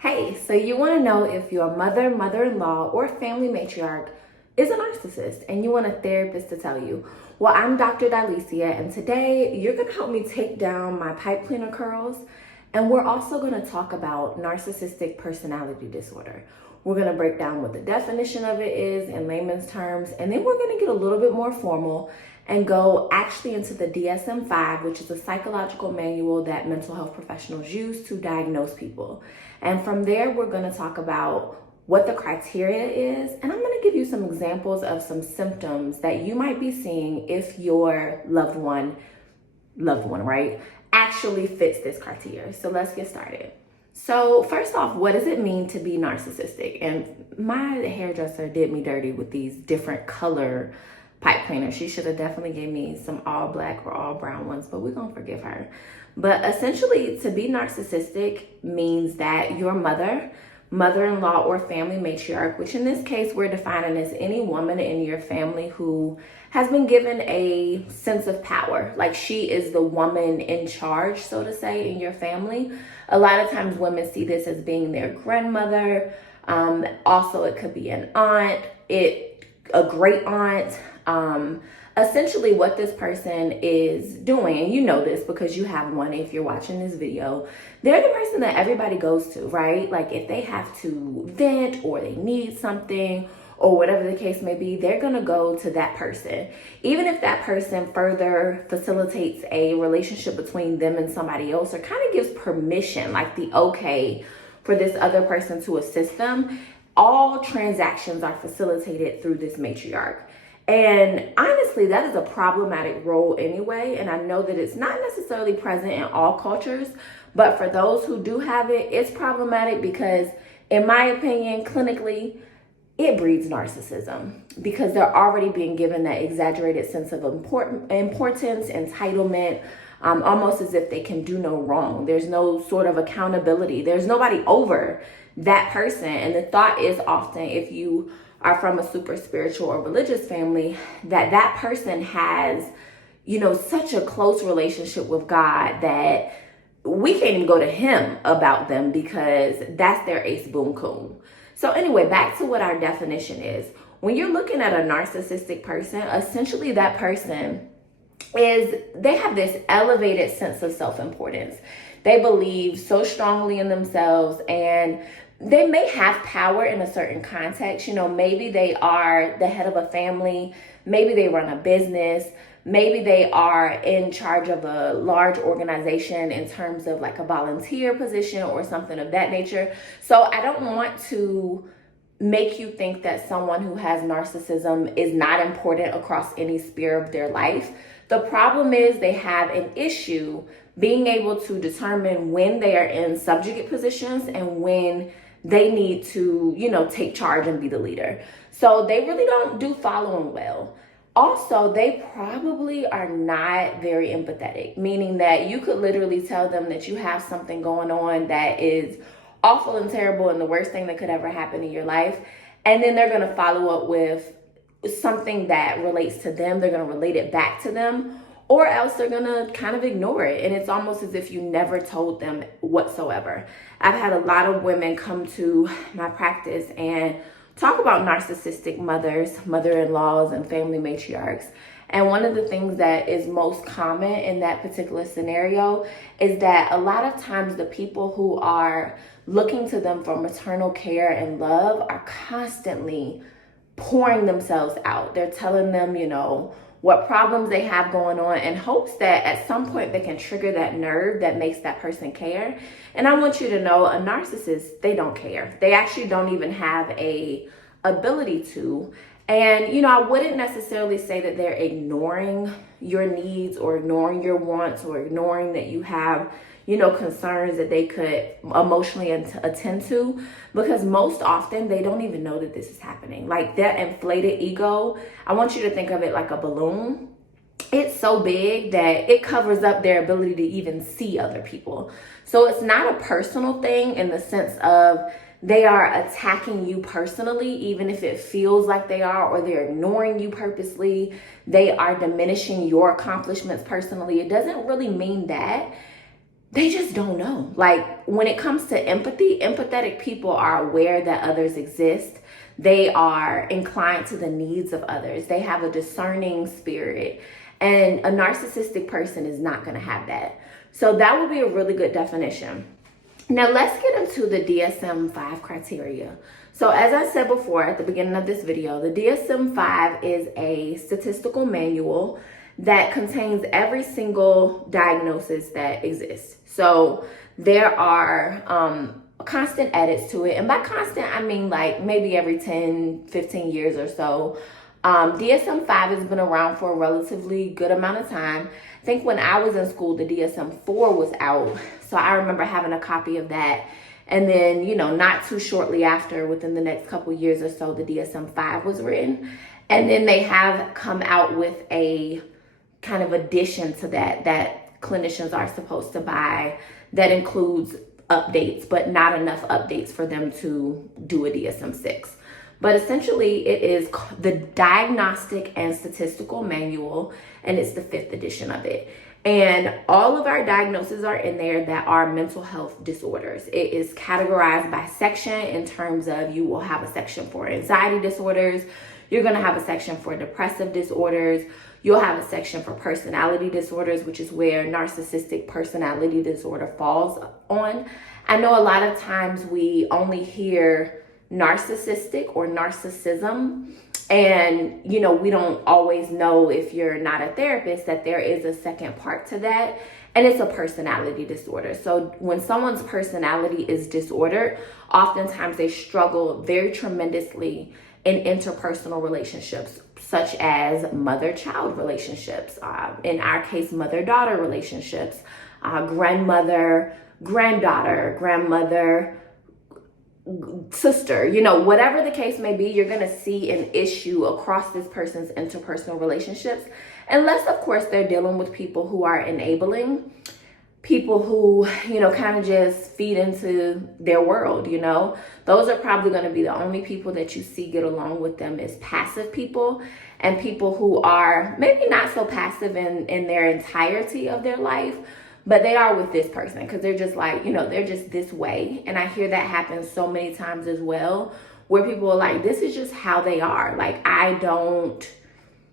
Hey, so you want to know if your mother, mother-in-law, or family matriarch is a narcissist and you want a therapist to tell you. Well, I'm Dr. Dylesia, and today you're going to help me take down my pipe cleaner curls, and we're also going to talk about narcissistic personality disorder. We're going to break down what the definition of it is in layman's terms, and then we're going to get a little bit more formal and go actually into the DSM-5, which is a psychological manual that mental health professionals use to diagnose people. And from there, we're going to talk about what the criteria is, and I'm going to give you some examples of some symptoms that you might be seeing if your loved one, right, actually fits this criteria. So let's get started. So first off, what does it mean to be narcissistic? And my hairdresser did me dirty with these different color pipe cleaners. She should have definitely gave me some all black or all brown ones, but we're gonna forgive her. But essentially, to be narcissistic means that your mother, mother-in-law, or family matriarch, which in this case we're defining as any woman in your family who has been given a sense of power, like she is the woman in charge, so to say, in your family. A lot of times women see this as being their grandmother. Also, it could be an aunt, a great aunt. Essentially what this person is doing, and you know this because you have one if you're watching this video, they're the person that everybody goes to, right? Like if they have to vent or they need something or whatever the case may be, they're gonna go to that person. Even if that person further facilitates a relationship between them and somebody else, or kind of gives permission, like the okay for this other person to assist them, all transactions are facilitated through this matriarch. And honestly, that is a problematic role anyway. And I know that it's not necessarily present in all cultures, but for those who do have it, it's problematic because, in my opinion, clinically, it breeds narcissism because they're already being given that exaggerated sense of importance, entitlement, almost as if they can do no wrong. There's no sort of accountability. There's nobody over that person. And the thought is often, if you are from a super spiritual or religious family, that person has, such a close relationship with God that we can't even go to him about them because that's their ace boon coon. So anyway, back to what our definition is. When you're looking at a narcissistic person, essentially that person they have this elevated sense of self-importance. They believe so strongly in themselves, and they may have power in a certain context. Maybe they are the head of a family. Maybe they run a business. Maybe they are in charge of a large organization in terms of like a volunteer position or something of that nature. So I don't want to make you think that someone who has narcissism is not important across any sphere of their life. The problem is they have an issue being able to determine when they are in subjugate positions and when they need to, take charge and be the leader. So they really don't do following well. Also, they probably are not very empathetic, meaning that you could literally tell them that you have something going on that is awful and terrible and the worst thing that could ever happen in your life. And then they're going to follow up with something that relates to them. They're going to relate it back to them, or else they're going to kind of ignore it. And it's almost as if you never told them whatsoever. I've had a lot of women come to my practice and talk about narcissistic mothers, mother-in-laws, and family matriarchs. And one of the things that is most common in that particular scenario is that a lot of times the people who are looking to them for maternal care and love are constantly pouring themselves out. They're telling them, what problems they have going on in hopes that at some point they can trigger that nerve that makes that person care. And I want you to know, a narcissist, they don't care. They actually don't even have a ability to. And, I wouldn't necessarily say that they're ignoring your needs or ignoring your wants or ignoring that you have, concerns that they could emotionally attend to, because most often they don't even know that this is happening. Like that inflated ego, I want you to think of it like a balloon. It's so big that it covers up their ability to even see other people. So it's not a personal thing in the sense of they are attacking you personally, even if it feels like they are, or they're ignoring you purposely. They are diminishing your accomplishments personally. It doesn't really mean that. they just don't know. Like when it comes to empathy, empathetic people are aware that others exist. They are inclined to the needs of others. They have a discerning spirit. And a narcissistic person is not going to have that. So that would be a really good definition. Now let's get into the DSM-5 criteria. So as I said before at the beginning of this video, the DSM-5 is a statistical manual that contains every single diagnosis that exists. So there are constant edits to it. And by constant, I mean like maybe every 10, 15 years or so. DSM-5 has been around for a relatively good amount of time. I think when I was in school, the DSM-4 was out. So I remember having a copy of that. And then, you know, not too shortly after, within the next couple years or so, the DSM-5 was written. And then they have come out with a kind of addition to that clinicians are supposed to buy that includes updates, but not enough updates for them to do a DSM-6. But essentially it is the Diagnostic and Statistical Manual, and it's the 5th edition of it. And all of our diagnoses are in there that are mental health disorders. It is categorized by section in terms of you will have a section for anxiety disorders. You're going to have a section for depressive disorders. You'll have a section for personality disorders, which is where narcissistic personality disorder falls on. I know a lot of times we only hear narcissistic or narcissism, and you know, we don't always know, if you're not a therapist, that there is a second part to that, and it's a personality disorder. So when someone's personality is disordered, oftentimes they struggle very tremendously in interpersonal relationships, such as mother-child relationships, in our case, mother-daughter relationships, grandmother-granddaughter, grandmother-sister, you know, whatever the case may be, you're going to see an issue across this person's interpersonal relationships, unless, of course, they're dealing with people who are enabling, people who, you know, kind of just feed into their world, you know. Those are probably going to be the only people that you see get along with them, is passive people, and people who are maybe not so passive in their entirety of their life, but they are with this person because they're just like, you know, they're just this way. And I hear that happen so many times as well, where people are like, this is just how they are. Like,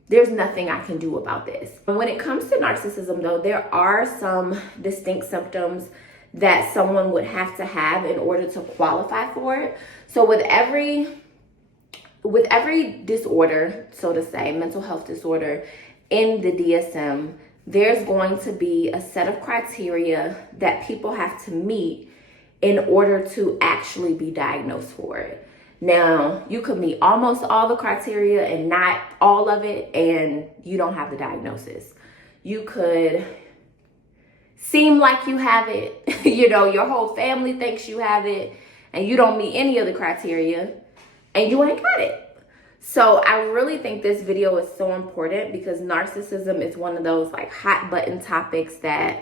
there's nothing I can do about this. When it comes to narcissism, though, there are some distinct symptoms that someone would have to have in order to qualify for it. So with every disorder, so to say, mental health disorder in the DSM, there's going to be a set of criteria that people have to meet in order to actually be diagnosed for it. Now, you could meet almost all the criteria and not all of it, and you don't have the diagnosis. You could seem like you have it, you know, your whole family thinks you have it, and you don't meet any of the criteria, and you ain't got it. So I really think this video is so important because narcissism is one of those like hot button topics that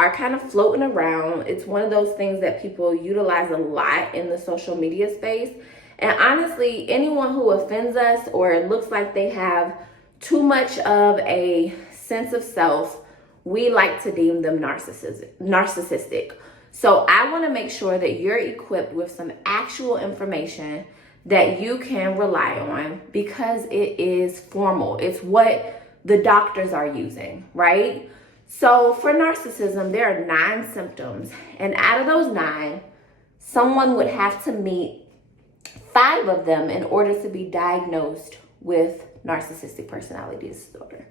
are kind of floating around. It's one of those things that people utilize a lot in the social media space. And honestly, anyone who offends us or looks like they have too much of a sense of self, we like to deem them narcissistic. So I want to make sure that you're equipped with some actual information that you can rely on, because it is formal. It's what the doctors are using, right? So for narcissism, there are 9 symptoms. And out of those 9, someone would have to meet 5 of them in order to be diagnosed with narcissistic personality disorder.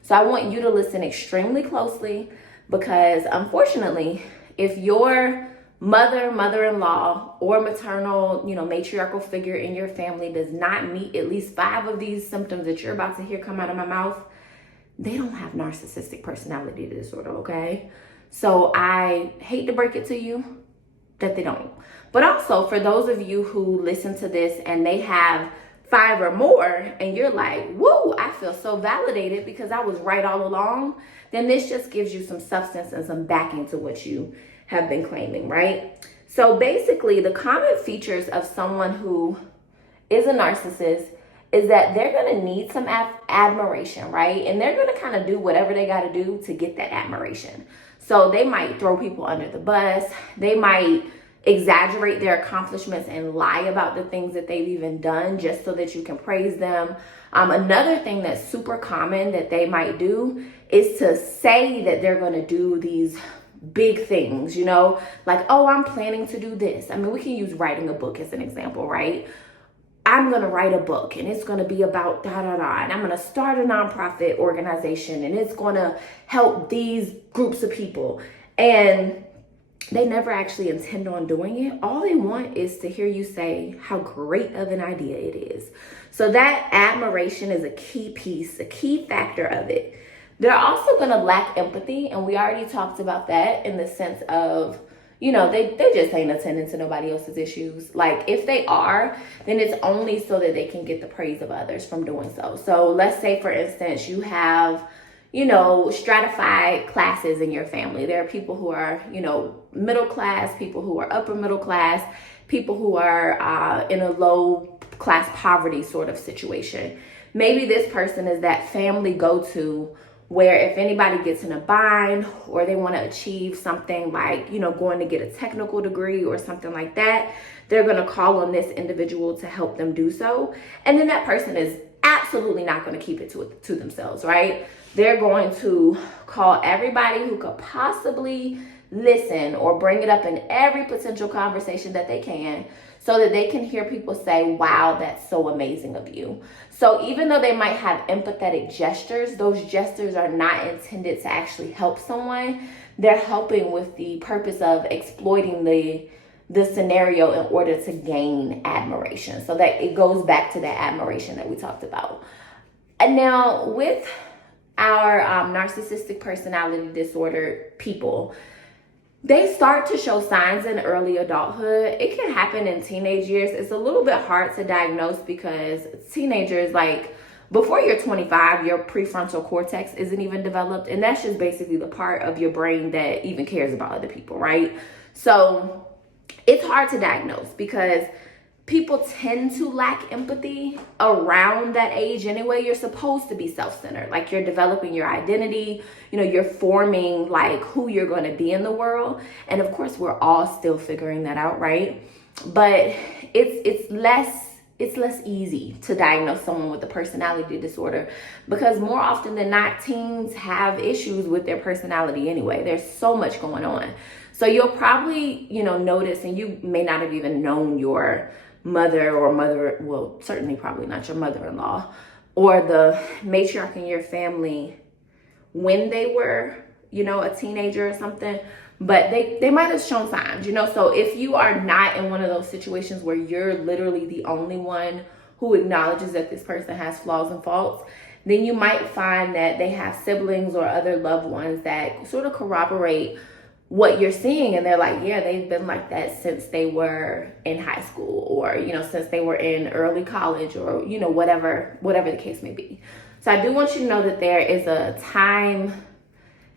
So I want you to listen extremely closely, because unfortunately, if your mother-in-law, or maternal, you know, matriarchal figure in your family does not meet at least 5 of these symptoms that you're about to hear come out of my mouth, they don't have narcissistic personality disorder, okay? So I hate to break it to you that they don't. But also, for those of you who listen to this and they have 5 or more, and you're like, woo, I feel so validated because I was right all along, then this just gives you some substance and some backing to what you have been claiming, right? So basically, the common features of someone who is a narcissist is that they're going to need some admiration, right? And they're going to kind of do whatever they got to do to get that admiration. So they might throw people under the bus. They might exaggerate their accomplishments and lie about the things that they've even done just so that you can praise them. Another thing that's super common that they might do is to say that they're going to do these big things, like, oh, I'm planning to do this. I mean, we can use writing a book as an example, right? I'm going to write a book and it's going to be about da da da, and I'm going to start a nonprofit organization and it's going to help these groups of people. And they never actually intend on doing it. All they want is to hear you say how great of an idea it is. So that admiration is a key piece, a key factor of it. They're also going to lack empathy, and we already talked about that in the sense of, they just ain't attending to nobody else's issues. Like, if they are, then it's only so that they can get the praise of others from doing so. So let's say, for instance, you have, stratified classes in your family. There are people who are, middle class, people who are upper middle class, people who are in a low class poverty sort of situation. Maybe this person is that family go-to where if anybody gets in a bind or they want to achieve something like, going to get a technical degree or something like that, they're going to call on this individual to help them do so. And then that person is absolutely not going to keep it to themselves, right? They're going to call everybody who could possibly listen or bring it up in every potential conversation that they can, so that they can hear people say, wow, that's so amazing of you. So even though they might have empathetic gestures, those gestures are not intended to actually help someone. They're helping with the purpose of exploiting the scenario in order to gain admiration. So that it goes back to that admiration that we talked about. And now with our narcissistic personality disorder people, they start to show signs in early adulthood. It can happen in teenage years. It's a little bit hard to diagnose because teenagers, like, before you're 25, your prefrontal cortex isn't even developed. And that's just basically the part of your brain that even cares about other people, right? So it's hard to diagnose because people tend to lack empathy around that age anyway. You're supposed to be self-centered. Like, you're developing your identity, you're forming like who you're going to be in the world. And of course, we're all still figuring that out, right? But it's less easy to diagnose someone with a personality disorder because more often than not, teens have issues with their personality anyway. There's so much going on. So you'll probably, notice, and you may not have even known your well, certainly probably not your mother-in-law or the matriarch in your family when they were, a teenager or something, but they might have shown signs, So if you are not in one of those situations where you're literally the only one who acknowledges that this person has flaws and faults, then you might find that they have siblings or other loved ones that sort of corroborate what you're seeing, and they're like, yeah, they've been like that since they were in high school, or since they were in early college, or whatever the case may be. So I do want you to know that there is a time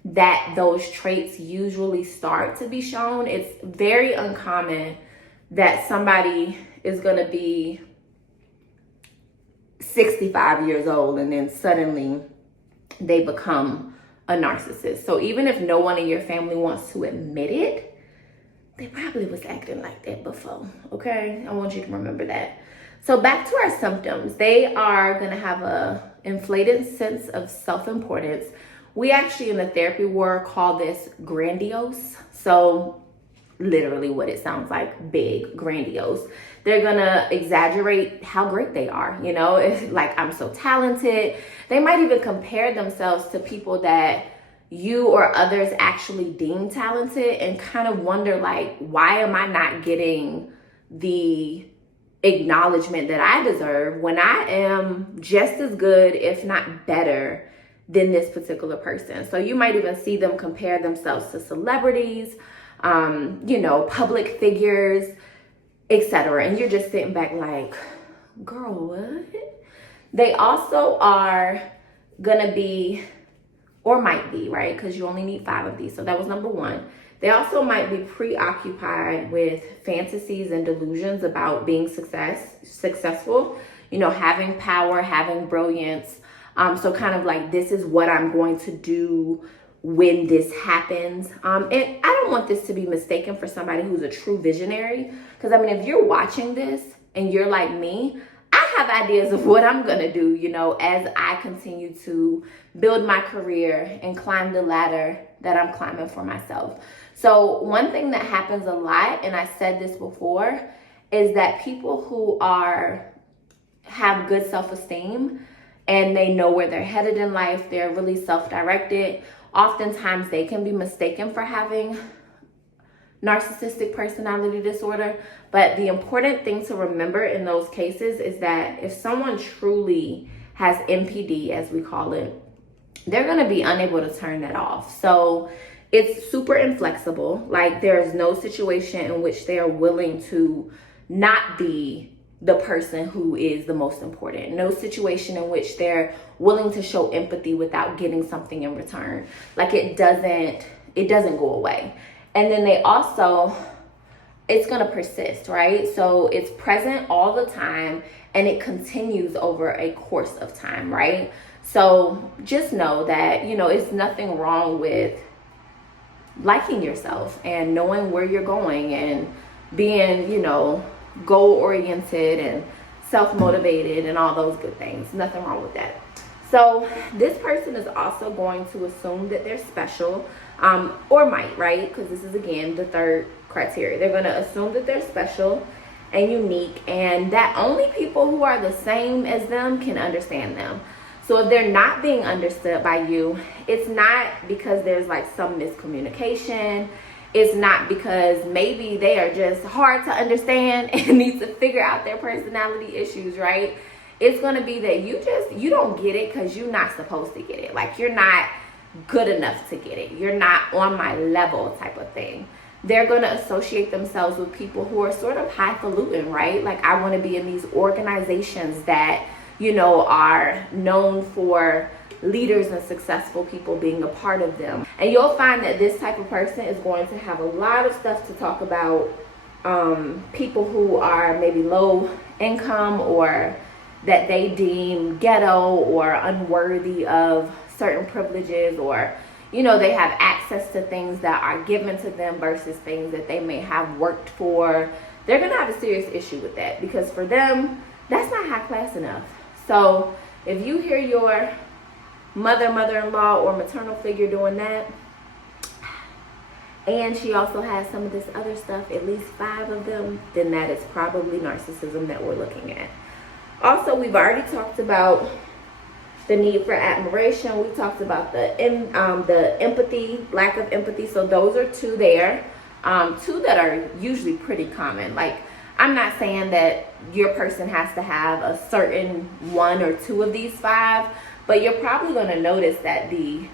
that those traits usually start to be shown. It's very uncommon that somebody is going to be 65 years old and then suddenly they become a narcissist. So even if no one in your family wants to admit it, they probably was acting like that before, okay? I want you to remember that. So back to our symptoms. They are going to have a inflated sense of self-importance. We actually in the therapy world call this grandiose. So literally what it sounds like, big, grandiose. They're gonna exaggerate how great they are, It's like, I'm so talented. They might even compare themselves to people that you or others actually deem talented and kind of wonder, like, why am I not getting the acknowledgement that I deserve when I am just as good, if not better, than this particular person? So you might even see them compare themselves to celebrities, public figures, etc. And you're just sitting back like, girl, what? They also are gonna be, or might be, right? Because you only need 5 of these. So that was number 1. They also might be preoccupied with fantasies and delusions about being successful, having power, having brilliance. So kind of like, this is what I'm going to do when this happens. And I don't want this to be mistaken for somebody who's a true visionary. Because I mean, if you're watching this and you're like me, I have ideas of what I'm going to do, you know, as I continue to build my career and climb the ladder that I'm climbing for myself. So one thing that happens a lot, and I said this before, is that people who have good self-esteem and they know where they're headed in life, they're really self-directed, oftentimes they can be mistaken for having narcissistic personality disorder. But the important thing to remember in those cases is that if someone truly has NPD, as we call it, they're going to be unable to turn that off. So it's super inflexible. Like, there's no situation in which they are willing to not be the person who is the most important. No situation in which they're willing to show empathy without getting something in return. Like, it doesn't go away. And then they also, it's going to persist, right? So it's present all the time and it continues over a course of time, right? So just know that, you know, it's nothing wrong with liking yourself and knowing where you're going and being, you know, goal-oriented and self-motivated and all those good things. Nothing wrong with that. So this person is also going to assume that they're special, or might, right? Because this is, again, the third criteria. They're going to assume that they're special and unique, and that only people who are the same as them can understand them. So if they're not being understood by you, it's not because there's like some miscommunication. It's not because maybe they are just hard to understand and need to figure out their personality issues, right? It's going to be that you don't get it because you're not supposed to get it. Like, you're not good enough to get it. You're not on my level type of thing. They're going to associate themselves with people who are sort of highfalutin, right? Like, I want to be in these organizations that, you know, are known for leaders and successful people being a part of them. And you'll find that this type of person is going to have a lot of stuff to talk about people who are maybe low income or that they deem ghetto or unworthy of certain privileges, or, you know, they have access to things that are given to them versus things that they may have worked for. They're going to have a serious issue with that because for them, that's not high class enough. So if you hear your mother-in-law or maternal figure doing that, and she also has some of this other stuff, at least 5 of them, then that is probably narcissism that we're looking at. Also, we've already talked about the need for admiration. We talked about the empathy, lack of empathy. So those are 2 there. 2 that are usually pretty common. Like, I'm not saying that your person has to have a certain 1 or 2 of these 5, but you're probably going to notice that the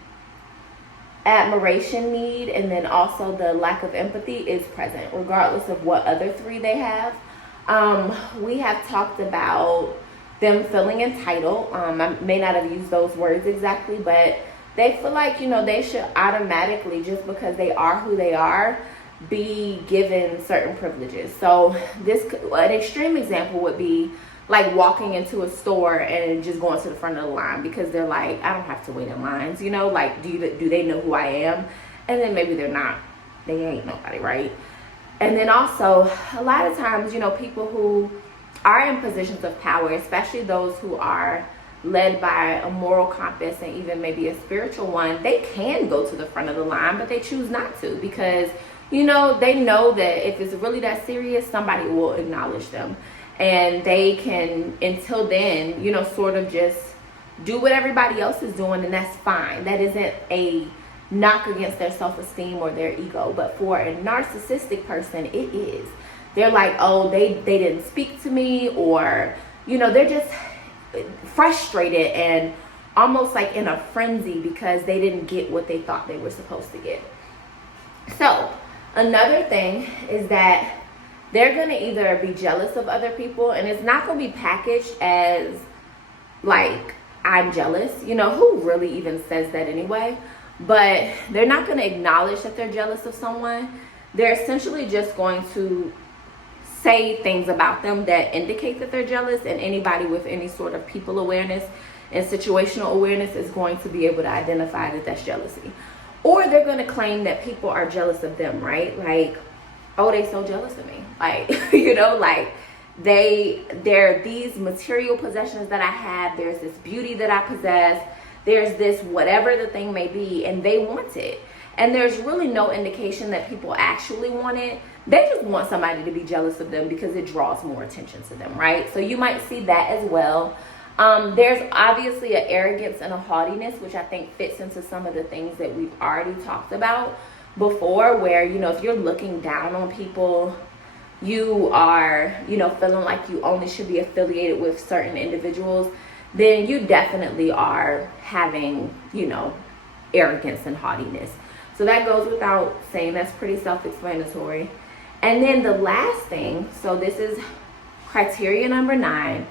admiration need and then also the lack of empathy is present, regardless of what other 3 they have. We have talked about them feeling entitled. I may not have used those words exactly, but they feel like, you know, they should automatically, just because they are who they are, be given certain privileges. So an extreme example would be like walking into a store and just going to the front of the line because they're like, I don't have to wait in lines, you know, like, do they know who I am? And then maybe they're not, they ain't nobody, right? And then also a lot of times, you know, people who are in positions of power, especially those who are led by a moral compass and even maybe a spiritual one, they can go to the front of the line, but they choose not to because, you know, they know that if it's really that serious, somebody will acknowledge them. And they can, until then, you know, sort of just do what everybody else is doing, and that's fine. That isn't a knock against their self-esteem or their ego. But for a narcissistic person, it is. They're like, oh, they didn't speak to me, or, you know, they're just frustrated and almost like in a frenzy because they didn't get what they thought they were supposed to get. So another thing is that they're going to either be jealous of other people, and it's not going to be packaged as like, I'm jealous. You know, who really even says that anyway? But they're not going to acknowledge that they're jealous of someone. They're essentially just going to say things about them that indicate that they're jealous, and anybody with any sort of people awareness and situational awareness is going to be able to identify that that's jealousy. Or they're going to claim that people are jealous of them, right? Like, oh, they so jealous of me. Like, like there are these material possessions that I have. There's this beauty that I possess. There's this whatever the thing may be, and they want it. And there's really no indication that people actually want it. They just want somebody to be jealous of them because it draws more attention to them, right? So you might see that as well. There's obviously an arrogance and a haughtiness, which I think fits into some of the things that we've already talked about before, where, if you're looking down on people, you are, feeling like you only should be affiliated with certain individuals, then you definitely are having, arrogance and haughtiness. So that goes without saying. That's pretty self-explanatory. And then the last thing, so this is criteria number 9,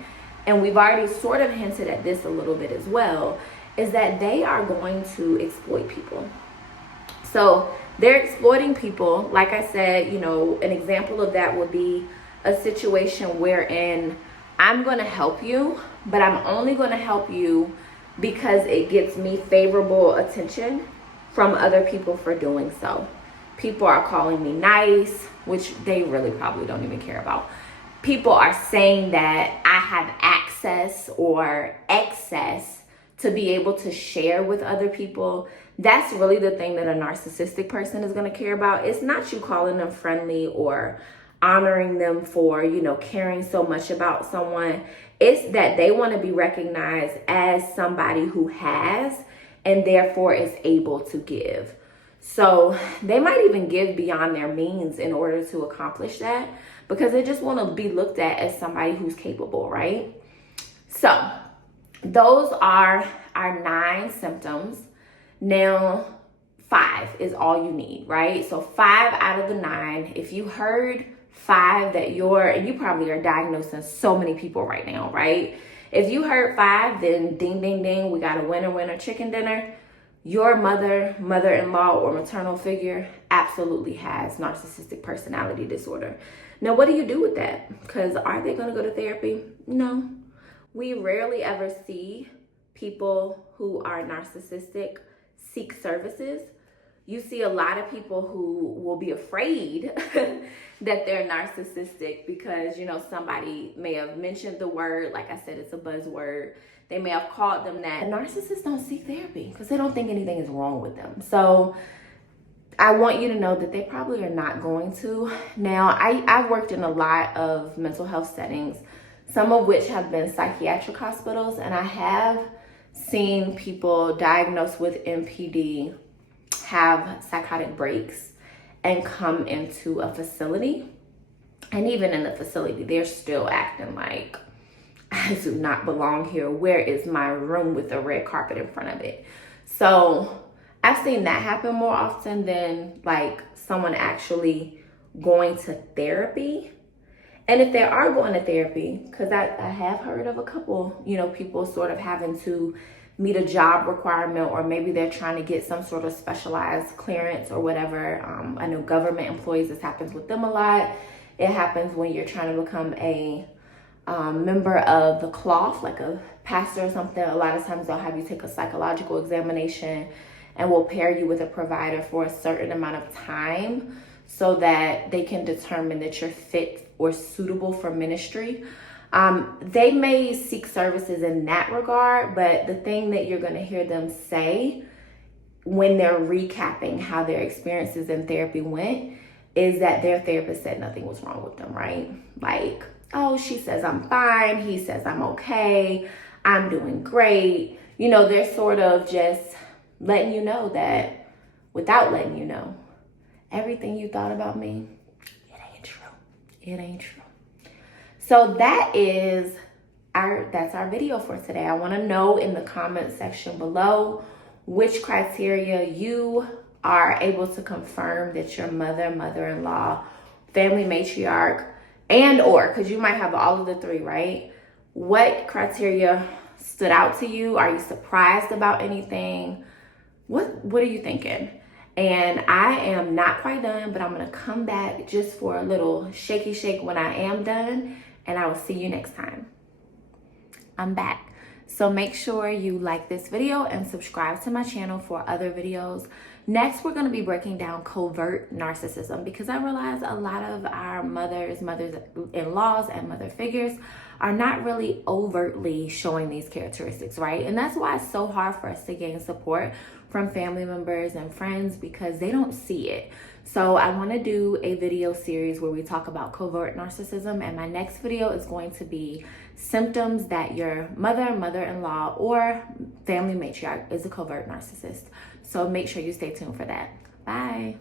and we've already sort of hinted at this a little bit as well, is that they are going to exploit people. So they're exploiting people. Like I said, an example of that would be a situation wherein I'm going to help you, but I'm only going to help you because it gets me favorable attention from other people for doing so. People are calling me nice, which they really probably don't even care about. People are saying that I have access or excess to be able to share with other people. That's really the thing that a narcissistic person is going to care about. It's not you calling them friendly or honoring them for, caring so much about someone. It's that they want to be recognized as somebody who has and therefore is able to give. So they might even give beyond their means in order to accomplish that, because they just want to be looked at as somebody who's capable, right? So those are our 9 symptoms. Now, 5 is all you need, right? So 5 out of the 9, if you heard 5 that and you probably are diagnosing so many people right now, right? If you heard 5, then ding, ding, ding, we got a winner chicken dinner. Your mother-in-law, or maternal figure absolutely has narcissistic personality disorder. Now, what do you do with that? Because are they going to go to therapy? No. We rarely ever see people who are narcissistic seek services. You see a lot of people who will be afraid that they're narcissistic because, somebody may have mentioned the word. Like I said, it's a buzzword. They may have called them that. Narcissists don't seek therapy because they don't think anything is wrong with them. So I want you to know that they probably are not going to. Now, I've worked in a lot of mental health settings, some of which have been psychiatric hospitals, and I have seen people diagnosed with NPD have psychotic breaks and come into a facility. And even in the facility, they're still acting like, I do not belong here. Where is my room with a red carpet in front of it? So I've seen that happen more often than like someone actually going to therapy. And if they are going to therapy, because I have heard of a couple, people sort of having to meet a job requirement, or maybe they're trying to get some sort of specialized clearance or whatever. I know government employees, this happens with them a lot. It happens when you're trying to become a member of the cloth, like a pastor or something. A lot of times they'll have you take a psychological examination and will pair you with a provider for a certain amount of time so that they can determine that you're fit or suitable for ministry. They may seek services in that regard, but the thing that you're going to hear them say when they're recapping how their experiences in therapy went is that their therapist said nothing was wrong with them, right? Like, oh, she says I'm fine. He says I'm okay. I'm doing great. They're sort of just letting you know that without letting you know everything you thought about me, it ain't true. It ain't true. So that's our video for today. I want to know in the comment section below which criteria you are able to confirm that your mother-in-law, family matriarch, and or, because you might have all of the 3, right? What criteria stood out to you? Are you surprised about anything? What are you thinking? And I am not quite done, but I'm going to come back just for a little shaky shake when I am done, and I will see you next time. I'm back. So make sure you like this video and subscribe to my channel for other videos. Next, we're going to be breaking down covert narcissism, because I realize a lot of our mothers-in-laws, and mother figures are not really overtly showing these characteristics, right? And that's why it's so hard for us to gain support from family members and friends, because they don't see it. So I want to do a video series where we talk about covert narcissism, and my next video is going to be symptoms that your mother, mother-in-law, or family matriarch is a covert narcissist. So make sure you stay tuned for that. Bye.